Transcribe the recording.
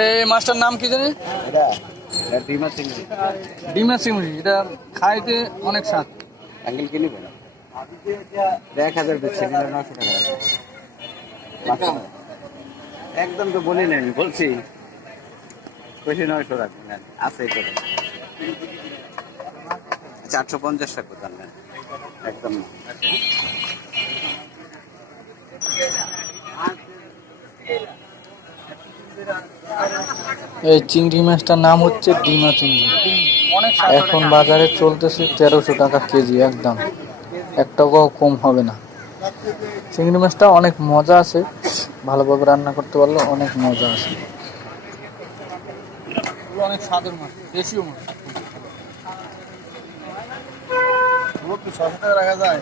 এই মাছটার নাম কি জানি? ডিমা চিংড়ি। এটা খাইতে অনেক স্বাদ। অ্যাঙ্গেল কিনে বেন এক হাজার নিলে নশো টাকা। একদম তো বলি নাই আমি, বলছি। বেশি নয়শো রাখবেন আছে চারশো পঞ্চাশ টাকা দাম একদম না। এই চিংড়ি মাছটার নাম হচ্ছে ডিমা চিংড়ি। এখন বাজারে চলতেছে তেরোশো টাকা কেজি একদম। এক টাকাও কম হবে না। চিংড়ি মাছটা অনেক মজা আছে। ভালোভাবে রান্না করতে পারলে অনেক মজা আছে। অনেক স্বাদের মাছ মাছ। রাখা যায়?